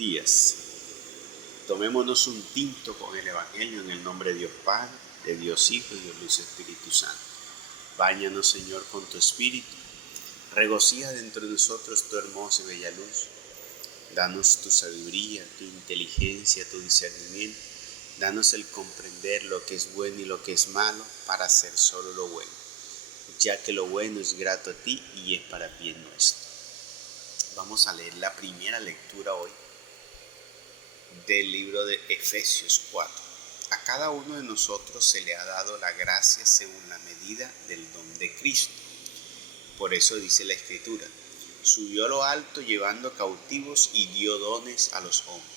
días. Tomémonos un tinto con el Evangelio en el nombre de Dios Padre, de Dios Hijo y de Dios Espíritu Santo. Báñanos, Señor, con tu Espíritu. Regocija dentro de nosotros tu hermosa y bella luz. Danos tu sabiduría, tu inteligencia, tu discernimiento. Danos el comprender lo que es bueno y lo que es malo para hacer solo lo bueno, ya que lo bueno es grato a ti y es para bien nuestro. Vamos a leer la primera lectura hoy del libro de Efesios 4. A cada uno de nosotros se le ha dado la gracia según la medida del don de Cristo. Por eso dice la Escritura: subió a lo alto llevando cautivos y dio dones a los hombres.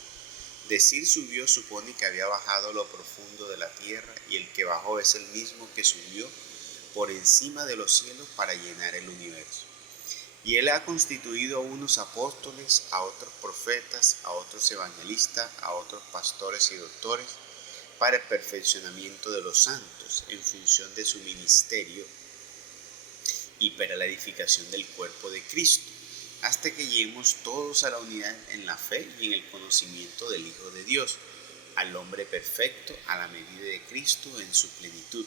Decir subió supone que había bajado a lo profundo de la tierra, y el que bajó es el mismo que subió por encima de los cielos para llenar el universo. Y él ha constituido a unos apóstoles, a otros profetas, a otros evangelistas, a otros pastores y doctores, para el perfeccionamiento de los santos, en función de su ministerio y para la edificación del cuerpo de Cristo, hasta que lleguemos todos a la unidad en la fe y en el conocimiento del Hijo de Dios, al hombre perfecto, a la medida de Cristo en su plenitud,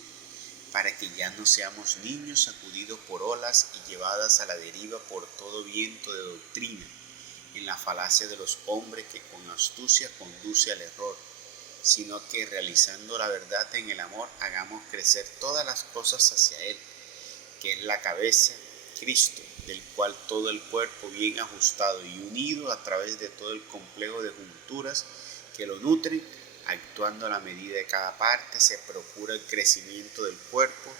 para que ya no seamos niños sacudidos por olas y llevadas a la deriva por todo viento de doctrina, en la falacia de los hombres que con astucia conduce al error, sino que realizando la verdad en el amor hagamos crecer todas las cosas hacia Él, que es la cabeza, Cristo, del cual todo el cuerpo bien ajustado y unido a través de todo el complejo de junturas que lo nutren, actuando a la medida de cada parte, se procura el crecimiento del cuerpo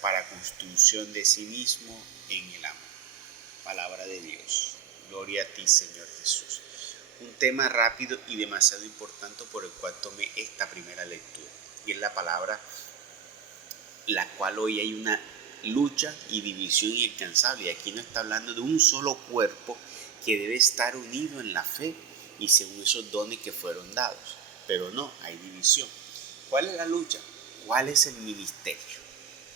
para construcción de sí mismo en el amor. Palabra de Dios. Gloria a ti, Señor Jesús. Un tema rápido y demasiado importante por el cual tomé esta primera lectura, y es la palabra, la cual hoy hay una lucha y división incansable. Y aquí no está hablando de un solo cuerpo que debe estar unido en la fe y según esos dones que fueron dados. Pero no, hay división. ¿Cuál es la lucha? ¿Cuál es el ministerio?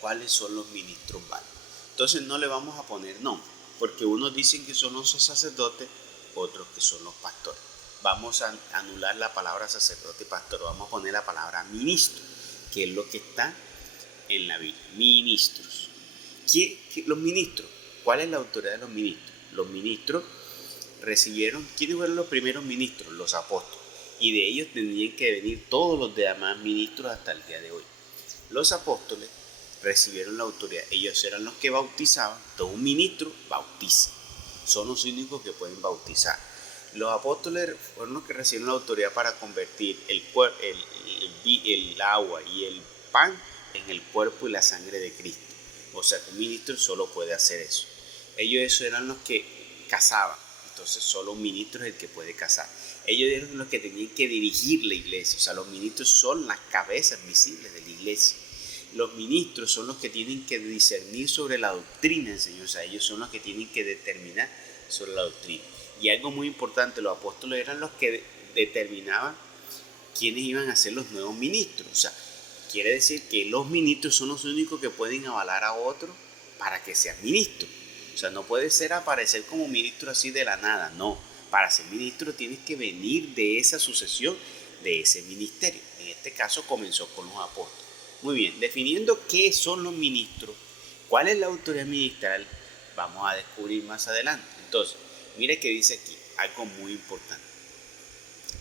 ¿Cuáles son los ministros válidos? Entonces no le vamos a poner nombre, porque unos dicen que son los sacerdotes, otros que son los pastores. Vamos a anular la palabra sacerdote y pastor, vamos a poner la palabra ministro, que es lo que está en la Biblia. Ministros. Los ministros. ¿Cuál es la autoridad de los ministros? Los ministros recibieron, ¿quiénes fueron los primeros ministros? Los apóstoles. Y de ellos tendrían que venir todos los demás ministros hasta el día de hoy. Los apóstoles recibieron la autoridad. Ellos eran los que bautizaban. Todo un ministro bautiza. Son los únicos que pueden bautizar. Los apóstoles fueron los que recibieron la autoridad para convertir el agua y el pan en el cuerpo y la sangre de Cristo. O sea que un ministro solo puede hacer eso. Ellos eran los que casaban. Entonces solo un ministro es el que puede casar. Ellos eran los que tenían que dirigir la iglesia. O sea, los ministros son las cabezas visibles de la iglesia. Los ministros son los que tienen que discernir sobre la doctrina del Señor. O sea, ellos son los que tienen que determinar sobre la doctrina. Y algo muy importante, los apóstoles eran los que determinaban quiénes iban a ser los nuevos ministros. O sea, quiere decir que los ministros son los únicos que pueden avalar a otros para que sean ministros. O sea, no puede ser aparecer como ministro así de la nada, no. Para ser ministro tienes que venir de esa sucesión, de ese ministerio. En este caso comenzó con los apóstoles. Muy bien, definiendo qué son los ministros, cuál es la autoridad ministerial, vamos a descubrir más adelante. Entonces, mire que dice aquí algo muy importante.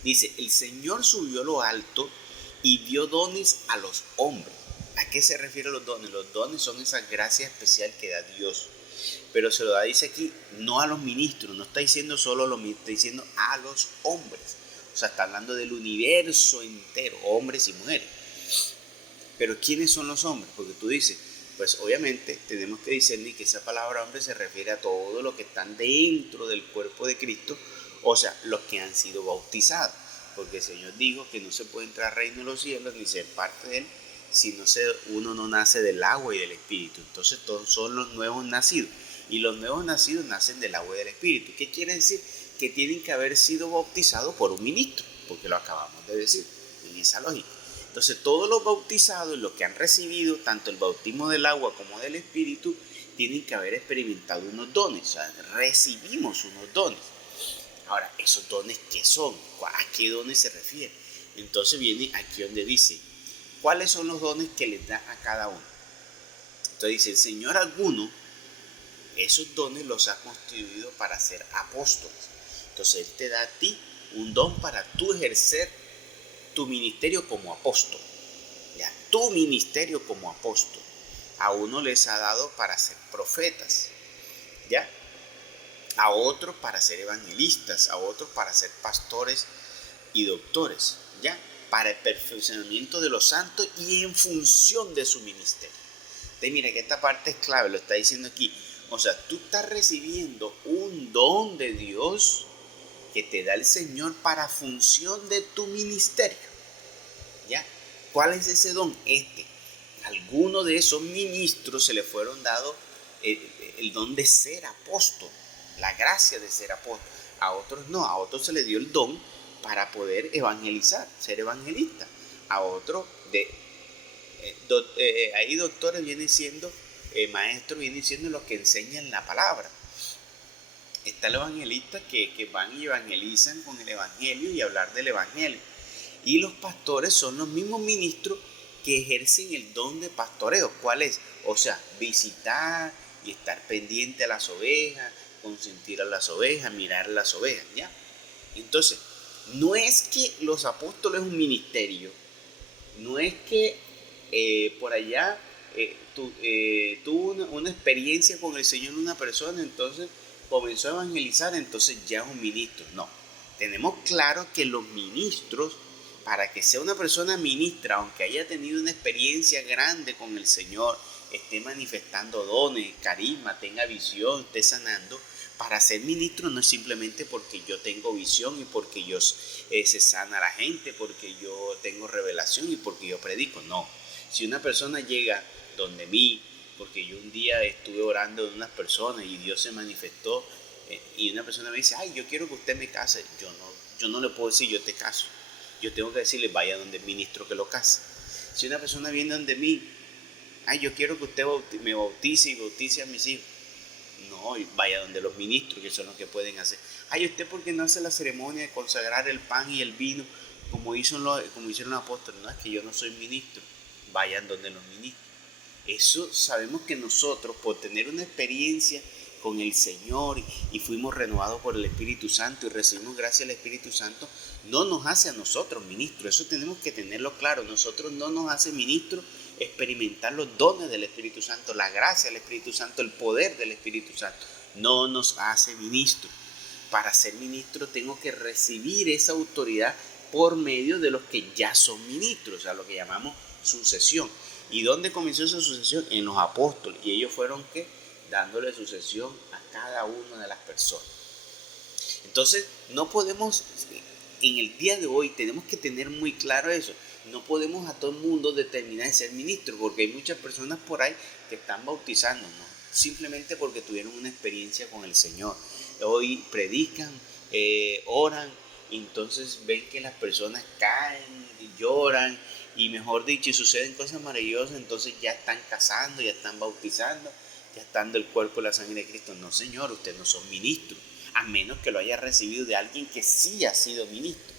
Dice, el Señor subió a lo alto y dio dones a los hombres. ¿A qué se refiere los dones? Los dones son esa gracia especial que da Dios. Pero se lo da, dice aquí, no a los ministros. No está diciendo solo a los ministros, está diciendo a los hombres. O sea, está hablando del universo entero, hombres y mujeres. Pero ¿quiénes son los hombres? Porque tú dices, pues obviamente tenemos que discernir que esa palabra hombre se refiere a todo lo que están dentro del cuerpo de Cristo, o sea, los que han sido bautizados. Porque el Señor dijo que no se puede entrar al reino de los cielos ni ser parte de él si uno no nace del agua y del espíritu. Entonces todos son los nuevos nacidos. Y los nuevos nacidos nacen del agua y del espíritu. ¿Qué quiere decir? Que tienen que haber sido bautizados por un ministro, porque lo acabamos de decir en esa lógica. Entonces todos los bautizados, los que han recibido tanto el bautismo del agua como del espíritu, tienen que haber experimentado unos dones. O sea, recibimos unos dones. Ahora, ¿esos dones qué son? ¿A qué dones se refiere? Entonces viene aquí donde dice, ¿cuáles son los dones que les da a cada uno? Entonces dice, el Señor alguno, esos dones los ha constituido para ser apóstoles. Entonces Él te da a ti un don para tú ejercer tu ministerio como apóstol. Ya, tu ministerio como apóstol. A uno les ha dado para ser profetas, ¿ya? A otros para ser evangelistas, a otros para ser pastores y doctores, ¿ya? Para el perfeccionamiento de los santos y en función de su ministerio. Entonces mira que esta parte es clave, lo está diciendo aquí. O sea, tú estás recibiendo un don de Dios que te da el Señor para función de tu ministerio, ¿ya? ¿Cuál es ese don? Algunos de esos ministros se le fueron dado el don de ser apóstol, la gracia de ser apóstol. A otros no, a otros se les dio el don para poder evangelizar, ser evangelista. A otros ahí doctores vienen siendo, maestros vienen siendo los que enseñan la palabra. Está el evangelista que van y evangelizan con el evangelio y hablar del evangelio. Y los pastores son los mismos ministros que ejercen el don de pastoreo. ¿Cuál es? O sea, visitar y estar pendiente a las ovejas, consentir a las ovejas, mirar las ovejas, ¿ya? Entonces, no es que los apóstoles es un ministerio, no es que por allá tuvo una experiencia con el Señor una persona, entonces comenzó a evangelizar, entonces ya es un ministro. No, tenemos claro que los ministros, para que sea una persona ministra, aunque haya tenido una experiencia grande con el Señor, esté manifestando dones, carisma, tenga visión, esté sanando, para ser ministro no es simplemente porque yo tengo visión y porque yo se sana a la gente, porque yo tengo revelación y porque yo predico. No, si una persona llega donde mí, porque yo un día estuve orando de unas personas y Dios se manifestó y una persona me dice, ay, yo quiero que usted me case, yo no le puedo decir yo te caso, yo tengo que decirle vaya donde el ministro que lo case. Si una persona viene donde mí, ay, yo quiero que usted me bautice y bautice a mis hijos, no, vaya donde los ministros, que son los que pueden hacer. Ay, ¿usted por qué no hace la ceremonia de consagrar el pan y el vino como hicieron los apóstoles? No, es que yo no soy ministro. Vayan donde los ministros. Eso sabemos que nosotros, por tener una experiencia con el Señor y fuimos renovados por el Espíritu Santo y recibimos gracia del Espíritu Santo, no nos hace a nosotros ministros. Eso tenemos que tenerlo claro. Nosotros no nos hace ministros experimentar los dones del Espíritu Santo, la gracia del Espíritu Santo, el poder del Espíritu Santo. No nos hace ministros. Para ser ministro tengo que recibir esa autoridad por medio de los que ya son ministros, o sea, lo que llamamos sucesión. ¿Y dónde comenzó esa sucesión? En los apóstoles. Y ellos fueron ¿qué? Dándole sucesión a cada una de las personas. Entonces, no podemos, en el día de hoy tenemos que tener muy claro eso. No podemos a todo el mundo determinar de ser ministro, porque hay muchas personas por ahí que están bautizando, ¿no? Simplemente porque tuvieron una experiencia con el Señor. Hoy predican, oran, y entonces ven que las personas caen y lloran, y mejor dicho, y suceden cosas maravillosas, entonces ya están casando, ya están bautizando, ya están del cuerpo y la sangre de Cristo. No, Señor, ustedes no son ministros, a menos que lo haya recibido de alguien que sí ha sido ministro.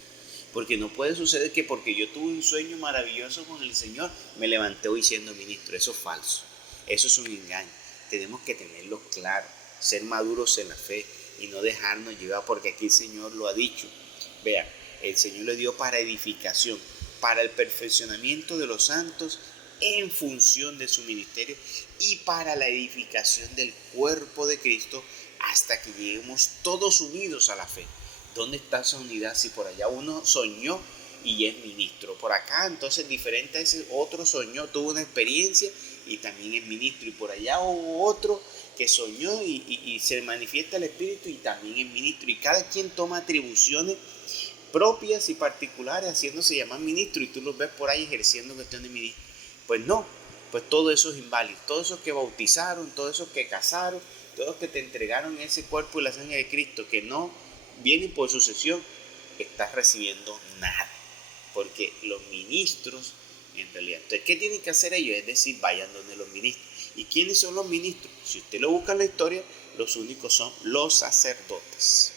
Porque no puede suceder que porque yo tuve un sueño maravilloso con el Señor, me levanté hoy siendo ministro. Eso es falso. Eso es un engaño. Tenemos que tenerlo claro, ser maduros en la fe y no dejarnos llevar, porque aquí el Señor lo ha dicho. Vea, el Señor le dio para edificación, para el perfeccionamiento de los santos en función de su ministerio y para la edificación del cuerpo de Cristo hasta que lleguemos todos unidos a la fe. ¿Dónde está esa unidad? Si por allá uno soñó y es ministro, por acá entonces diferente a ese otro soñó, tuvo una experiencia y también es ministro, y por allá hubo otro que soñó y se manifiesta el Espíritu y también es ministro, y cada quien toma atribuciones propias y particulares haciéndose llamar ministro, y tú los ves por ahí ejerciendo cuestión de ministro. Pues no, pues todo eso es inválido. Todos esos que bautizaron, todos esos que casaron, todos los que te entregaron ese cuerpo y la sangre de Cristo, que no vienen por sucesión, estás recibiendo nada, porque los ministros en realidad, entonces, ¿qué tienen que hacer ellos? Es decir, vayan donde los ministros. ¿Y quiénes son los ministros? Si usted lo busca en la historia, los únicos son los sacerdotes.